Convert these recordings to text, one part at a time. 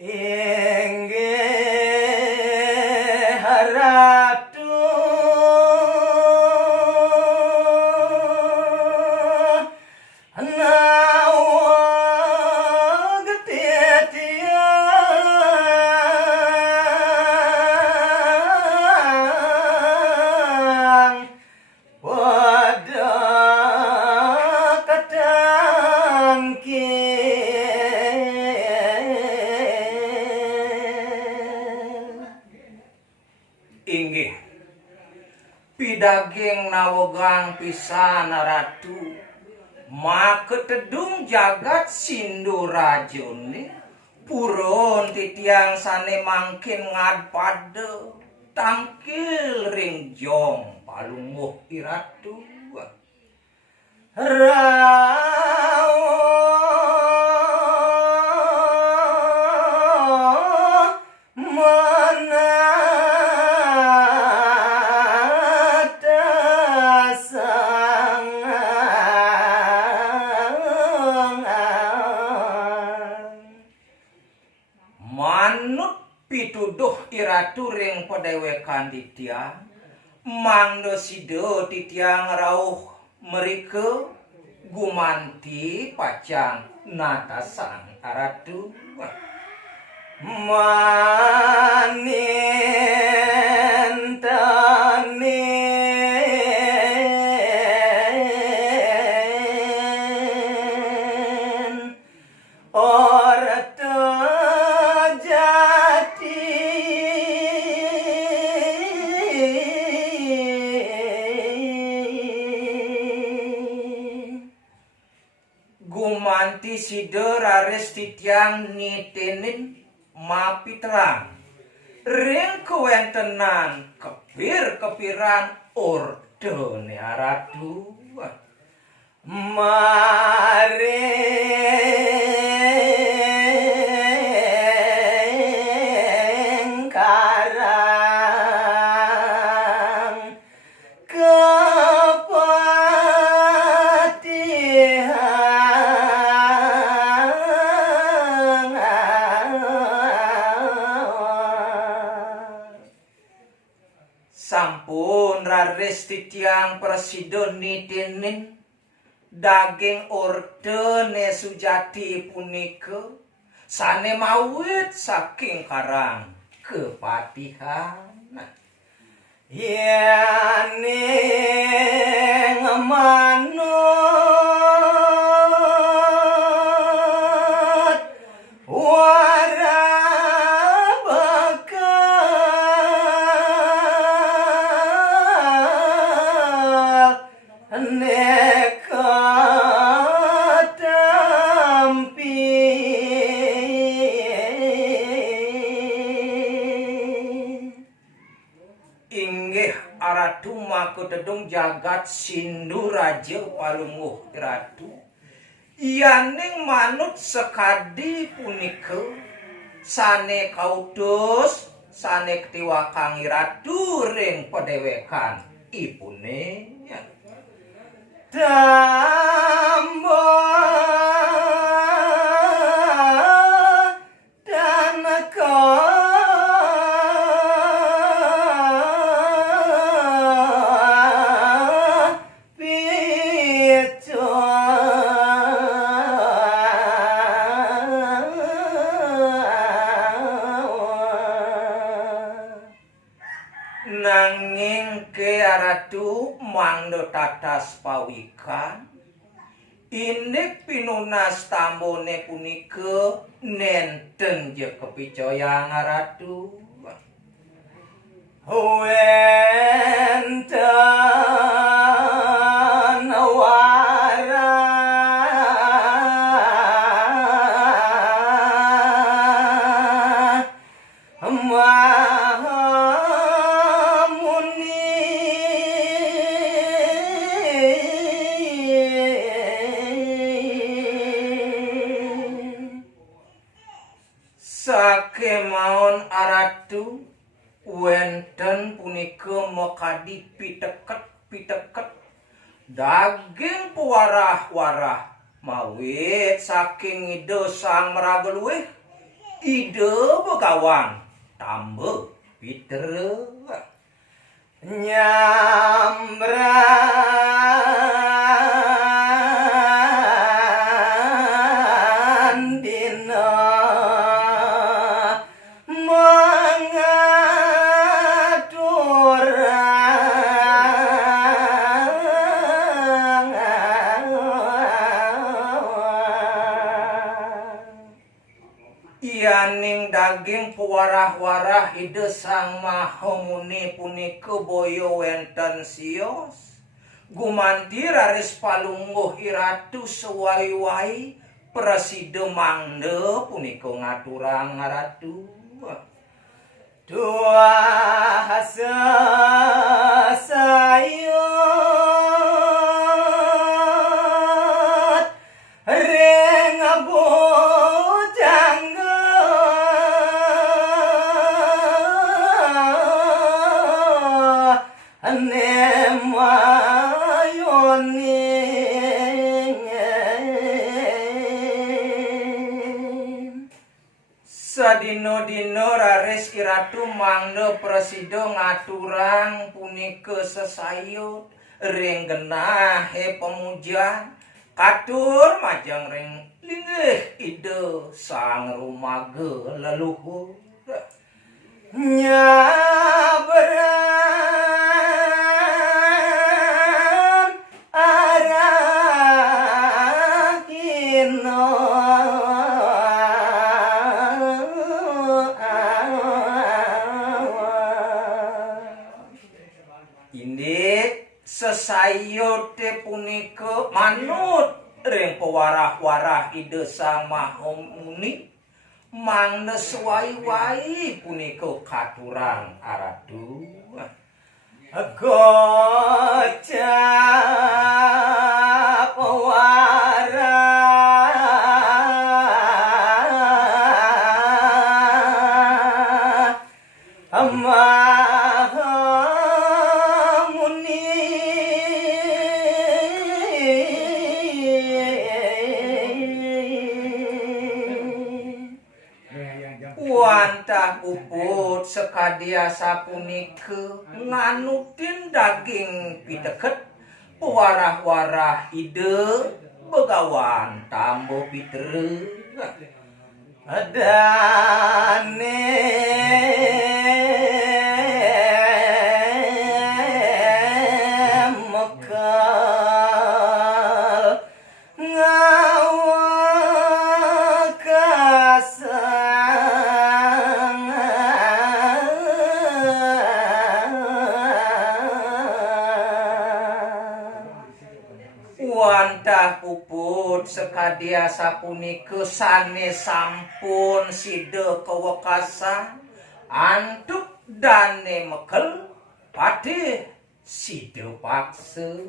inggih ratu nawa getitiang pada inggih pidaging nawegang pisan ratu maketedung jagat sindu rajone purun titiang sane mangkin ngadpade tangkil ring jong palungguh iratu manut pituduh iratu ring padewekan titiang mangdo sido titiang rauh merike gumanti pacang natasang aratu manin tanin orata gumanti sider ares titiang nitenin mapi terang ring kewentenan kepiran ordene aratu maring karang sampun raris titiang presiden nitinin daging ordene sujati punika sane mawit saking karang kepatihan yaning manut inggih aratu maketedung jagat sindu raja palungguh ratu yaning manut sekadi punika sane kautus sane ketiwakang ratu ring padewekan ipune dambo nanging ke aratu mangdo tatas pawikan inik pinunas tambone punika nenten je kepicoyang aratu wenten wara sakemaon aratu wenten punika mokadi piteket daging puarah-warah mawit saking ide sang meraga luwih ide begawan tambah Peter nyambran dina yaning daging pewarah-warah ide sang mahamuni punika boyo wenten sios gumanti raris palungguh iratu sewai-wai preside mangde punika ngaturang ngaratu dua sayut reng bojang sadino-dino raris iratu mangde presida ngaturang punika sesayut ring genahe pemujan katur majang ring linggih ide sang rumaga leluhur nyabran arahino sesayute punika manut ring pewarah-warah ide sang mahamuni mangda suwai-wai punika katurang aradu gocap warah wantah uput sekadia sapunika nganutin daging piteket pewarah-warah ide begawan tambo Peter adane mekal wantah puput sekadia sapunika sanes sampun sida kewekasan antuk dane mekel patih sida paksa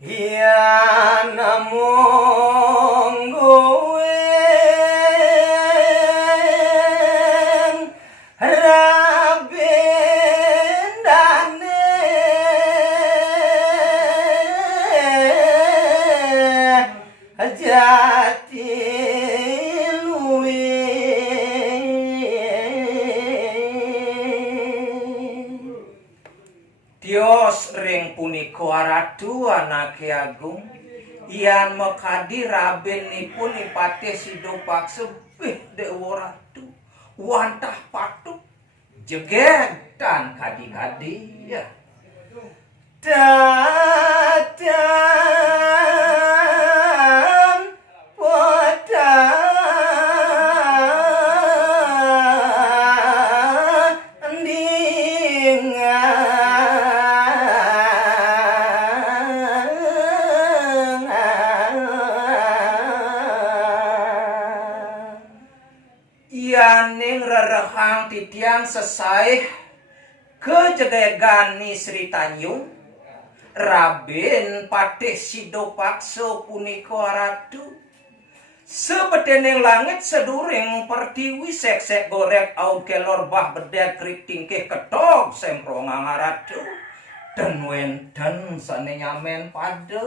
ya namung goeng jati luwi tios ring punika aratu anake agung ian mekadi rabenipun ipate sida paksa dewa ratu wantah patuk jegetan kadi-kadi ya datang yaning rerehang titiang sesaih kejegegani Sri Tanjung Raben patih sida paksa punika aratu sebedening langit seduring pertiwi sek-sek gorek aud kelor bah bedek kritingkih ketog semprongang aratu dan wenten sane nyamen pada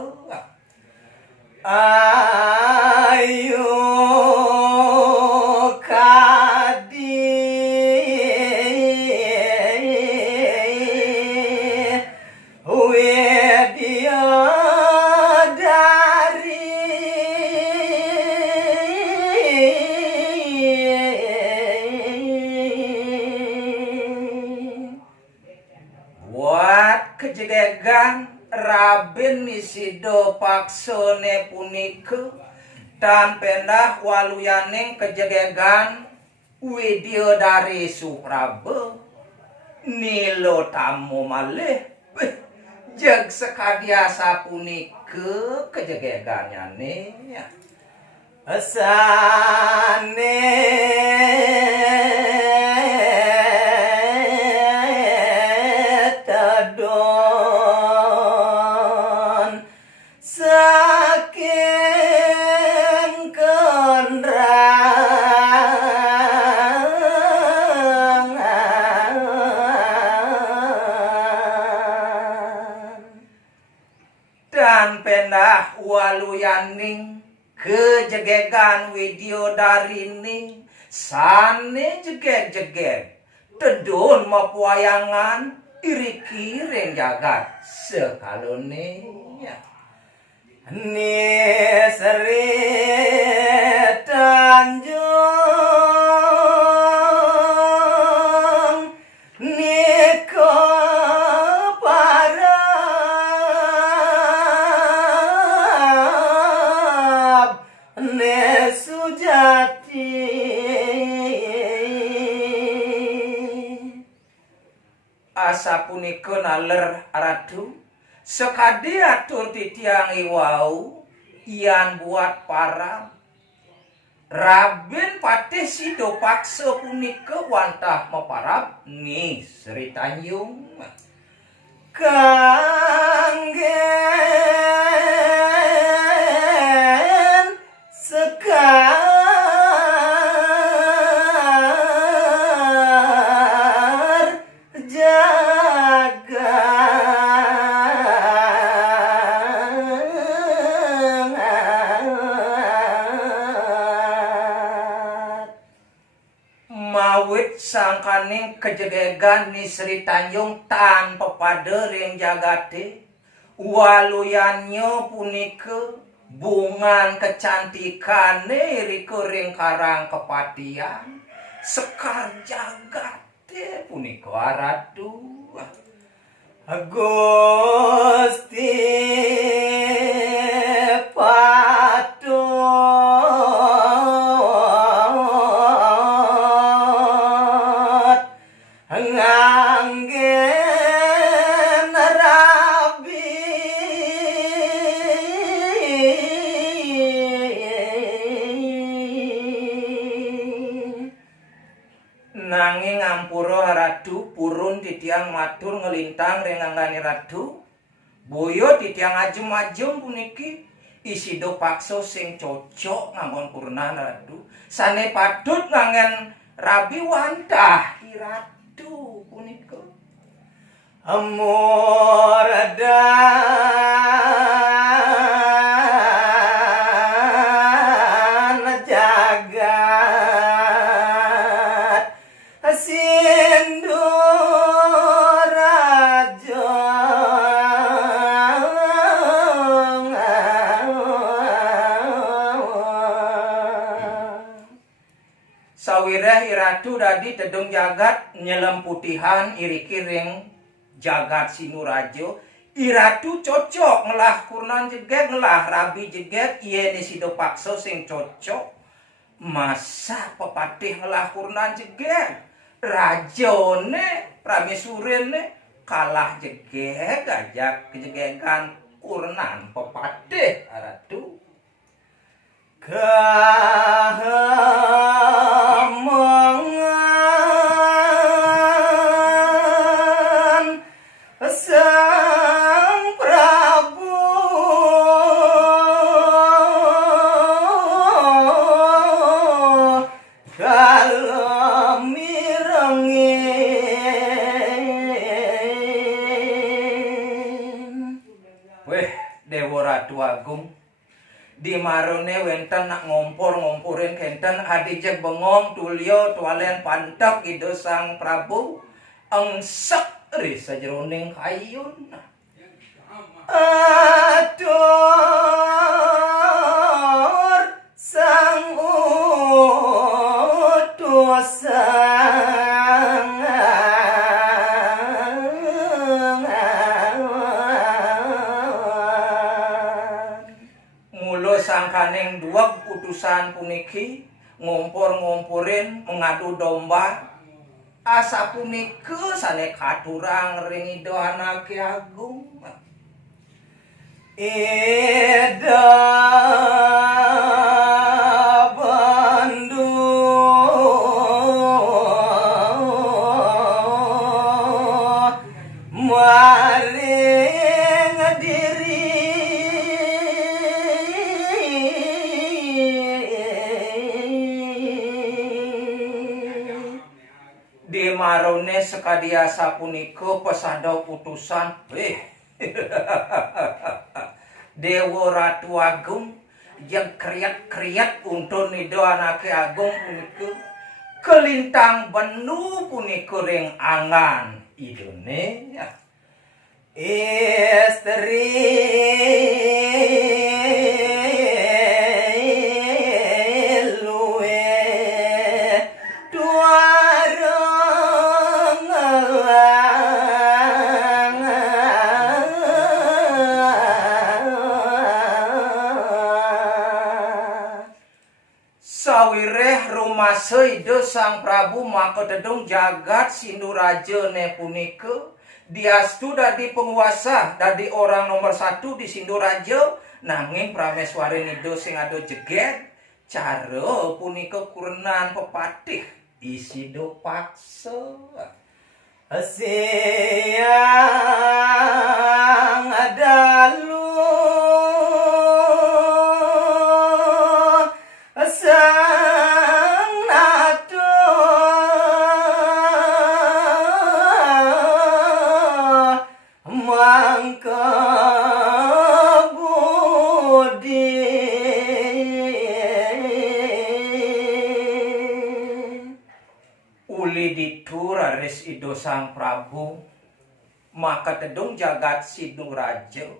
Ayo kadi widodari buat kejegegan Raben misido paksone punika dan pendah waluyaning kejegegan Widyodari Supraba nilo tamu malih jeg sekadiasa punika kejegeganyane asane dan pendah waluyaning kejegegan Widyodarining sane jegeg-jegeg tedun mapuayangan iri-kiring jagat sekalone ni Sri Tanjung niko parab ne sujati asa punika naler ratu sekadi atur titiang iwau ian buat parab Raben patih sido paksa punika wantah meparab ni Sri Tanjung kanggen sekar mawit sangkaning kejegegan ni Sri Tanjung tanpa padering jagate waluyannya punika bungan kecantikane rikuring karang kepatian sekar jagate punika ratu Gusti patut nganggen rabi nanging ngampura ratu purun titiang matur ngelintang renganggani ratu boyo titiang ajem-ajem puniki isido pakso sing cocok nganggon purna ratu sane patut ngangen rabi wantah ratu punika amor dan jagat sindur raja sawireh iratu dadi tedung jagat nyelemputihan iri-kiring jagat sinurajo iratu cocok ngelah kurnan jegeg ngelah rabi jegeg iye ni sido pakso sing cocok masa pepatih ngelah kurnan jegeg rajone pramisurene kalah jegeg ajak kejegegan kurnan pepatih ratu kahamongan Sang Prabu kalem mirengin weh Dewa Ratu Agung Di marone wenten nak ngompor-ngomporin kenten adijek bengong tulio tualen pantak ido Sang Prabu engsek ri sajeroning kayun. Atur Sang utusan mulo sangkaning dua utusan puniki ngompor-ngomporin mengadu domba asa punike sane katurang ring ido anake agung. Ida bandu maring diri di marone sekadia sapunika pesada utusan Dewa Ratu Agung yang kriat-kriat untuk nido anake agung punika kelintang benu punika ring angan idone istri luwe sawireh rumaseuh Sang Prabu makatedung jagat Sinduraja ne punika diastu dadi penguasa dadi orang nomor 1 di Sinduraja nanging prameswari nido sing ado jeget cara punika kurenan pepatih isido paksa siang dalu Sang Nata mangka budi uli ditur aris ido Sang Prabu maka tedung jagat Sinduraja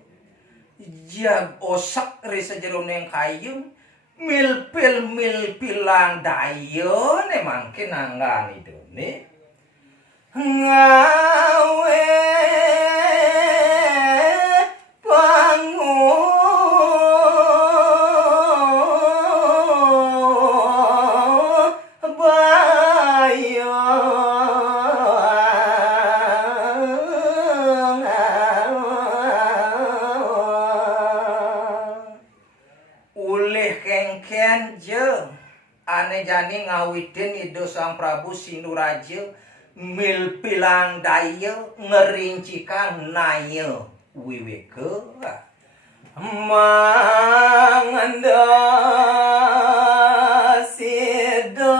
jag osak ris sajeroning kayun milpilang dayo ne mangke nanggan idone ngawe pangu bayo ane jani ngawiten ido Sang Prabu Sinduraja milpilang daya ngerincikan naya wiweke manganda sida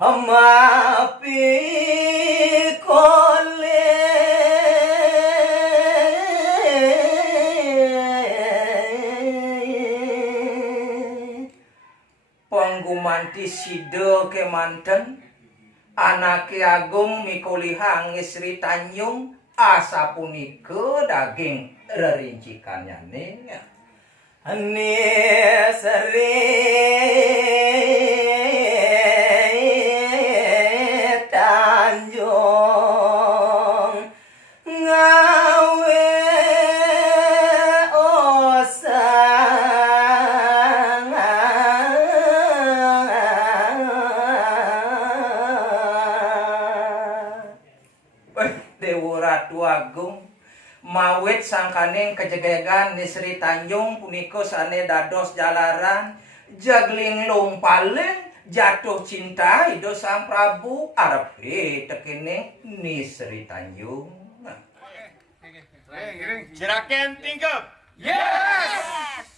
mapi penggumanti sida kemanten anake agung mikolihang Sri Tanjung asa punika daging rerincikannyane Ani Sri Tanjung ngawe Dewa Ratu Agung mawit sangkaning kejegegan Sri Tanjung punika sane dados jalaran jagling lompaling jatuh cinta ido Sang Prabu arep tekene Sri Tanjung. Jeraken tingkep. Yes!